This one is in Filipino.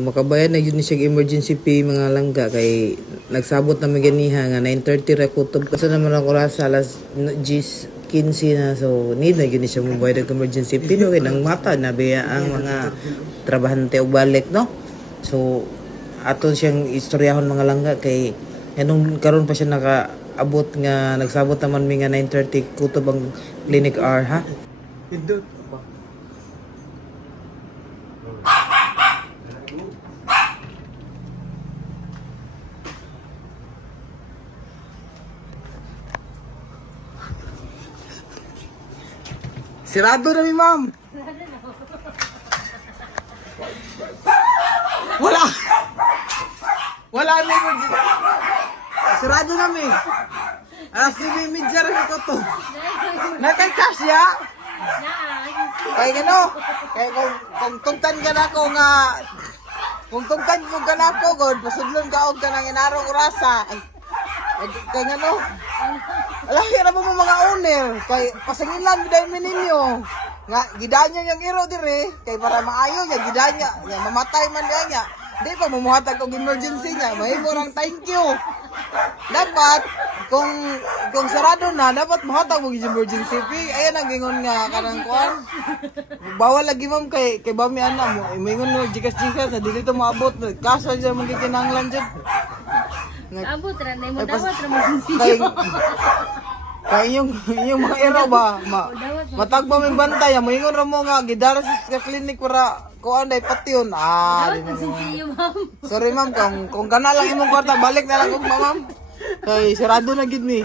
makabayad na yun siya emergency fee mga langga kay nagsabot na may ganiha nga 9:30 ra kutob kasi naman ako sa alas 10:15 na so need na yun siya mabayad ng emergency fee no kay nang mata na biya ang mga trabahante og balik no. So aton siyang istoryahon mga langga kay anong karon pa siya nakaabot nga nagsabot naman mi nga 9:30 kutob ang clinic hour ha. Pindot. Sirado na mi, ma'am. Wala. Wala mi. Sirado na mi. Alas 9:30 rin ko to. Nakay cash ya? Kaya gano? Kaya kung tungtan ka na ko nga kung tungtan ko ka na ko god, pasudlon ka og kanang inarong orasa. Ay kaya gano? Alahi na ba mo mga owner? Kay pasangilan biday mi ninyo. Nga gidanya yung iro dire kay para maayo ya gidanya. Ya mamatay man niya. Di pa mumuhatag og emergency niya. Mahimo rang thank you. Dapat kung sarado na dapat mahatag og emergency fee. Ayan ang gingon nga kanang kuan. Bawal lagi ma'am kay bami ana mo. Ingon no jikas sa dili to maabot. Kaso siya magikinahanglan jud. Abot ra na mo dawat ra mo Kaya yung mga ero ba, matag ba may bantay, moingon ra mo nga, gidara sa klinik para kuan day patyon. dawat ang sinsiyo ma'am. Sorry ma'am, kung kana lang imong kwarta, balik na lang kung ma'am. Kay sarado na gid ni.